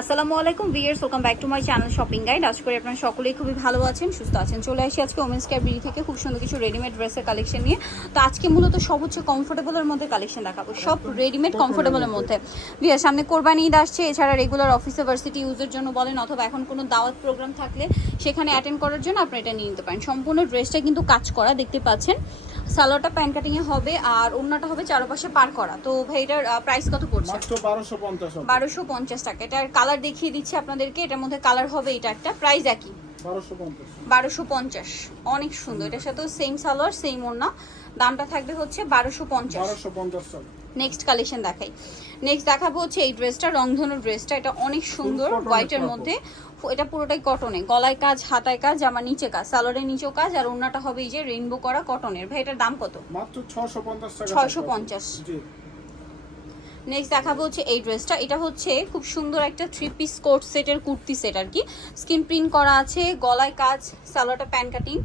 আসসালামু আলাইকুম viewers, welcome back to my channel shopping guide. আশা করি আপনারা সকলেই খুবই ভালো আছেন, সুস্থ আছেন। চলে আসি আজকে ওমেন্স কেয়ার বিডি থেকে খুব সুন্দর কিছু রেডিমেড ড্রেসের কালেকশন নিয়ে। তো আজকে মূলত সব হচ্ছে কমফোর্টেবলের মধ্যে কালেকশন দেখাবো, সব রেডিমেড কমফোর্টেবলের মধ্যে। ভিউয়ার্স, সামনে কোরবানি ঈদ আসছে, এছাড়া রেগুলার অফিসে ভার্সিটি ইউজের জন্য বলেন অথবা এখন কোনো দাওয়াত প্রোগ্রাম থাকলে সেখানে অ্যাটেন্ড করার জন্য আপনি এটা নিয়ে নিতে পারেন। সম্পূর্ণ ড্রেসটা কিন্তু কাজ করা, দেখতে পাচ্ছেন। সালোয়ারটা প্যান কাটিং এ হবে আর ওড়নাটা হবে চারপাশে পার করা। তো ভাই এটার প্রাইস কত পড়ছে? মাত্র 1250 টাকা। 1250 টাকা। এটার কালার দেখিয়ে দিচ্ছি আপনাদেরকে। এটার মধ্যে কালার হবে এটা একটা, প্রাইস একই 1250। অনেক সুন্দর, এটার সাথে সেম সালোয়ার সেম ওড়না, দামটা থাকবে হচ্ছে 1250 টাকা। নেক্সট কালেকশন দেখাই। নেক্সট দেখাবো হচ্ছে এই ড্রেসটা, রংধনু ড্রেসটা। এটা অনেক সুন্দর, হোয়াইটের মধ্যে। এটা পুরোটাই কটনে, গলায় কাজ, হাতায় কাজ, জামার নিচে কাজ, সালোয়ারের নিচেও কাজ, আর ওড়নাটা হবে এই যে রেইনবো করা কটনের। ভাই এটার দাম কত? মাত্র 650 টাকা। 650। জি। নেক্সট দেখাবো হচ্ছে এই ড্রেসটা। এটা হচ্ছে খুব সুন্দর একটা 3 পিস কোট সেটের কুর্তি সেট আর কি। স্কিন প্রিন্ট করা আছে, গলায় কাজ, সালোয়ারটা প্যান কাটিং,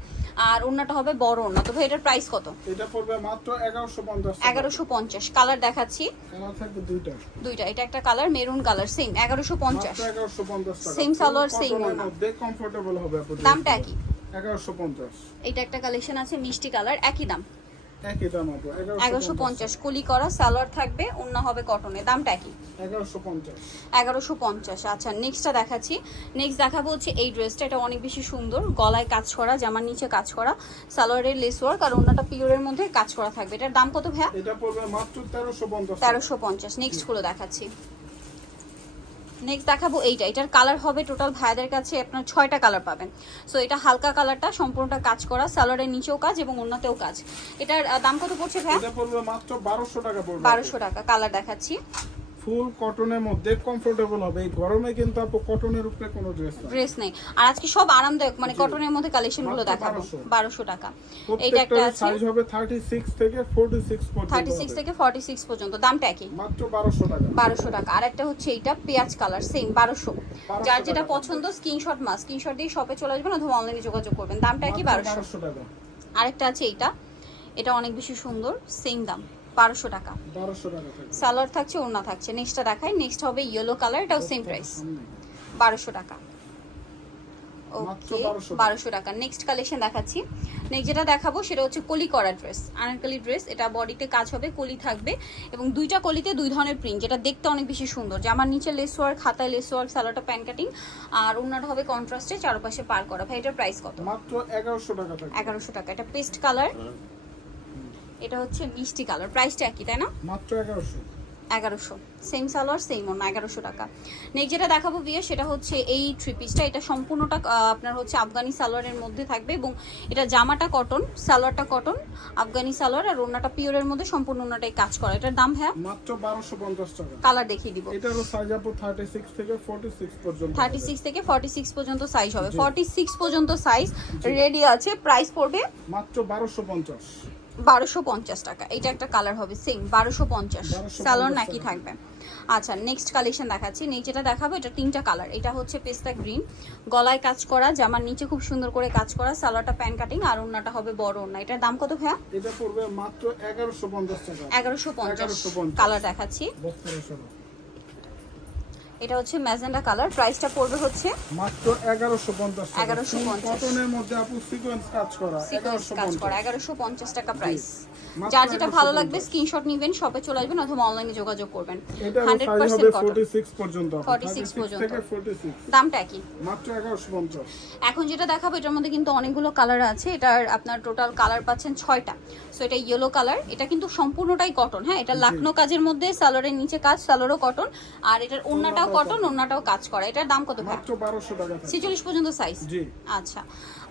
আর ওড়নাটা হবে বড় ওড়না। তো ভাই এটার প্রাইস কত? এটা পড়বে মাত্র 1150 টাকা। 1150। কালার দেখাচ্ছি, কালার থাকবে দুইটা। এটা একটা কালার মেরুন কালার, সেম 1150। মাত্র 1150 টাকা। সেম সালোয়ার সেম ওড়না, দেখে কমফোর্টেবল হবে আপু। দামটা একই 1150। এটা একটা কালেকশন আছে মিষ্টি কালার, একই দাম একই দাম আপু 1150। কলি করা সালোয়ার থাকবে, ওড়না হবে কটনে, দামটা একই 1150। 1150। আচ্ছা, নেক্সটটা দেখাচ্ছি। নেক্সট দেখাবো হচ্ছে এই ড্রেসটা। এটা অনেক বেশি সুন্দর, গলায় কাজ করা, জামার নিচে কাজ করা, সালোয়ারের লেস ওয়ার্ক, আর ওড়নাটা পিওরের মধ্যে কাজ করা থাকবে। এটার দাম কত ভাইয়া? এটা পড়বে মাত্র 1350। 1350। নেক্সট গুলো দেখাচ্ছি। নেক্সট দেখাবো এইটা। এটার কালার হবে টোটাল ভাইয়াদের কাছে আপনার 6টা কালার পাবেন। সো এটা হালকা কালারটা, সম্পূর্ণটা কাজ করা, সালোয়ারের নিচেও কাজ এবং ওড়নাতেও কাজ। এটার দাম কত পড়ছে ভাইয়া? এটা পড়বে মাত্র 1200 টাকা পড়বে। 1200 টাকা। কালার দেখাচ্ছি, ফুল কটনের মধ্যে কমফোর্টেবল হবে। এই গরমে কিন্তু আপু কটনের উপরে কোনো ড্রেস নেই। আর আজকে সব আরামদায়ক, মানে কটনের মধ্যে কালেকশন গুলো দেখাবো। 1200 টাকা। এইটা একটা আছে, সাইজ হবে 36 থেকে 46 পর্যন্ত। 36 থেকে 46 পর্যন্ত, দামটা একই মাত্র 1200 টাকা। 1200 টাকা। আর একটা হচ্ছে এইটা পেঁয়াজ কালার, সেম 1200। যার যেটা পছন্দ স্ক্রিনশট স্ক্রিনশট দিয়ে শপে চলে আসবেন অথবা অনলাইনে যোগাযোগ করবেন, দামটা একই 1200 টাকা। আরেকটা আছে এইটা, এটা অনেক বেশি সুন্দর, সেম দাম 1200 টাকা। 1200 টাকা। সালোয়ার থাকছে, ওড়না থাকছে। নেক্সটটা দেখাই। নেক্সট হবে ইয়েলো কালার, এটাও সেম প্রাইস 1200 টাকা। ওকে, 1200 টাকা। নেক্সট কালেকশন দেখাচ্ছি। নেক্সট যেটা দেখাবো সেটা হচ্ছে কলি করা ড্রেস, আনারকলি ড্রেস। এটা বডিতে কাজ হবে, কলি থাকবে এবং দুইটা কলিতে দুই ধরনের প্রিন্ট, যেটা দেখতে অনেক বেশি সুন্দর। জামার নিচে লেস ওয়ার্ক, হাতায় লেস ওয়ার্ক, সালোয়ারটা প্যান কাটিং, আর ওড়নাটা হবে কন্ট্রাস্টে চারপাশে পার করা। ভাই এটার প্রাইস কত? মাত্র 1100 টাকা। 1100 টাকা। এটা পেস্ট কালার, এটা হচ্ছে মিষ্টি কালার, প্রাইসটা একই তাই না? মাত্র 1100। সেম সালোয়ার সেম ওড়না, 1100 টাকা। নেক্সট যেটা দেখাবো বিয়ে, সেটা হচ্ছে এই থ্রি পিসটা। এটা সম্পূর্ণটা আপনার হচ্ছে আফগানি সালোয়ারের মধ্যে থাকবে এবং এটা জামাটা কটন, সালোয়ারটা কটন, আফগানি সালোয়ার, আর ওড়নাটা পিওরের মধ্যে, সম্পূর্ণ ওড়নাটাই কাজ করা। এটার দাম হ্যাঁ মাত্র 1250 টাকা। কালার দেখিয়ে দিব। এটারও সাইজ আপু 36 থেকে 46 পর্যন্ত। 36 থেকে 46 পর্যন্ত সাইজ হবে। 46 পর্যন্ত সাইজ রেডি আছে। প্রাইস পড়বে মাত্র 1250। 1250 টাকা। এটা একটা কালার হবে সেম 1250, সালোয়ার নাকি থাকবে। আচ্ছা, নেক্সট কালেকশন দেখাচ্ছি। নেক্সট যেটা দেখাবো, এটা তিনটা কালার। এটা হচ্ছে পেস্তা গ্রিন, গলায় কাজ করা, জামার নিচে খুব সুন্দর করে কাজ করা, সালোয়ারটা প্যান কাটিং, আর ওড়নাটা হবে বড় ওড়না। এটার দাম কত ভাইয়া? এটা পড়বে মাত্র 1150 টাকা। 1150। কালার দেখাচ্ছি, এটা হচ্ছে ম্যাজেন্ডা কালার। প্রাইসটা পড়বে হচ্ছে মাত্র 1150 টাকা। 1150। কটনের মধ্যে আপু সিকোয়েন্স কাজ করা, সিকোয়েন্স কাজ করা, 1150 টাকা প্রাইস। মাত্র যার যেটা ভালো 1150 লাগবে স্ক্রিনশট নেবেন, শপে চলে আসবেন অথবা অনলাইনে যোগাযোগ করবেন। এটা সাইজ হবে 100% কটন, 46 পর্যন্ত। 46 পর্যন্ত থেকে 46। দামটা একই মাত্র 1150। এখন যেটা দেখাবো এটার মধ্যে কিন্তু অনেকগুলো কালার আছে। এটার আপনার টোটাল কালার পাচ্ছেন 6টা। সো এটা ইয়েলো কালার, এটা কিন্তু সম্পূর্ণটাই কটন। হ্যাঁ, এটা লাকনো কাজের মধ্যে, সালোয়ারের নিচে কাজ, সালোয়ারও কটন, আর এটার ওড়নাটাও কটন, ওড়নাটাও কাজ করা। এটার দাম কত ভাই? মাত্র 1200 টাকা। 46 পর্যন্ত সাইজ। জি। আচ্ছা,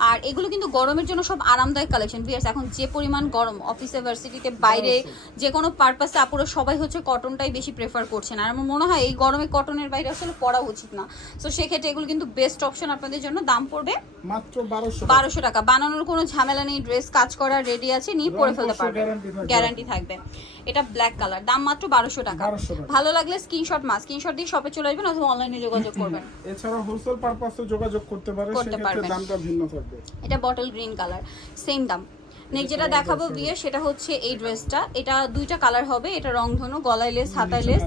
আর এগুলো কিন্তু গরমের জন্য সব আরামদায়ক কালেকশন। ভিউয়ার্স, এখন যে পরিমাণ গরম, অফিসে, ভার্সিটিতে, বাইরে যে কোনো পারপাসে আপুরা সবাই হচ্ছে কটনটাই বেশি প্রেফার করছেন। আর আমার মনে হয় এই গরমে কটনের বাইরে আসলে পরা উচিত না। সো সেক্ষেত্রে এগুলো কিন্তু বেস্ট অপশন আপনাদের জন্য। দাম পড়বে মাত্র 1200 1200 টাকা। বানানোর কোনো ঝামেলা নেই, ড্রেস কাজ করা রেডি আছে, নিয়ে পরে ফেলতে পারবেন, গ্যারান্টি থাকবে। এটা ব্ল্যাক কালার, দাম মাত্র 1200 টাকা। ভালো লাগলে স্ক্রিনশট দিয়ে শপে চলে আসবেন অথবা অনলাইনে যোগাযোগ করবেন। এছাড়া হোলসেল পারপাসে যোগাযোগ করতে পারেন, সেক্ষেত্রে দামটা ভিন্ন থাকবে। এটা বটল গ্রিন কালার, সেম দাম। নেক্সট যেটা দেখাবো বিয়ে সেটা হচ্ছে এই ড্রেসটা। এটা দুইটা কালার হবে, এটা রংধনু, গলায় লেস, হাতায় লেস,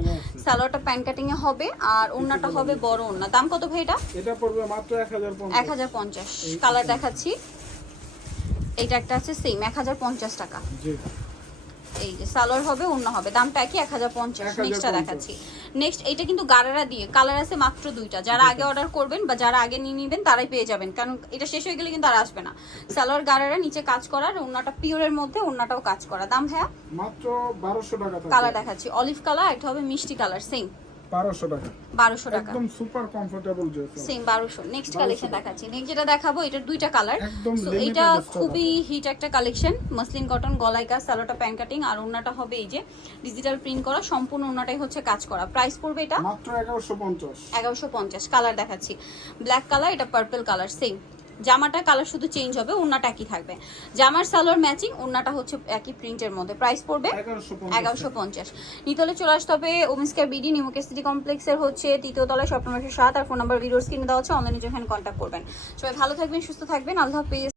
সালোয়ারটা প্যান্ট কাটিং এ হবে আর ওন্নাটা হবে বড় ওন্না। দাম কত ভাই এটা? এটা পড়বে মাত্র 1050। 1050। কালার দেখাচ্ছি, এইটা একটা আছে সেম 1050 টাকা। জি, এই যে সালোয়ার হবে, ওন্না হবে, দামটা কি 1050। নেক্সটটা দেখাচ্ছি। নেক্সট এটা কিন্তু গারারা দিয়ে, কালার আছে মাত্র দুইটা। যারা আগে অর্ডার করবেন বা যারা আগে নিয়ে নেবেন তারাই পেয়ে যাবেন, কারণ এটা শেষ হয়ে গেলে কিন্তু আর আসবে না। সালোয়ার গারারা, নিচে কাজ করার, ওন্নাটা পিওরের মধ্যে, ওন্নাটাও কাজ করা। দাম ভাইয়া? মাত্র 1200 টাকা। কালার দেখাচ্ছি, অলিভ কালার, একটা হবে মিষ্টি কালার, সেম 1200 টাকা। 1200 টাকা, একদম super comfortable dress. Same 1200। Next collection দেখাচ্ছি। নেক্সট যেটা দেখাবো এটার দুইটা কালার। একদম সো limited এটা stock খুবই হিট একটা কালেকশন, মাসলিন কটন, গলায় কাজ, সালোয়ারটা প্যান্ট কাটিং আর ওন্নাটা হবে এই যে ডিজিটাল প্রিন্ট করা, সম্পূর্ণ ওন্নাটাই হচ্ছে কাজ করা। প্রাইস পড়বে এটা মাত্র 1150। 1150। কালার দেখাচ্ছি, ব্ল্যাক কালার, এটা পার্পল কালার, সেম। জামাটা কালার শুধু চেঞ্জ হবে, ওন্নাটা একই থাকবে। জামার সালোয়ার ম্যাচিং, ওন্নাটা হচ্ছে একই প্রিন্টের মধ্যে। প্রাইস পড়বে 1150। নিতলে চলে আসতে হবে women's care BD, New Market city কমপ্লেক্সের হচ্ছে 3য় তলায়, শপ নম্বর 7। আর ফোন নাম্বার ভিডিওর স্ক্রিনে দেওয়া হচ্ছে, অনলাইনে যেখানে কন্ট্যাক্ট করবেন। সবাই ভালো থাকবেন, সুস্থ থাকবেন, আল্লাহ হাফেজ।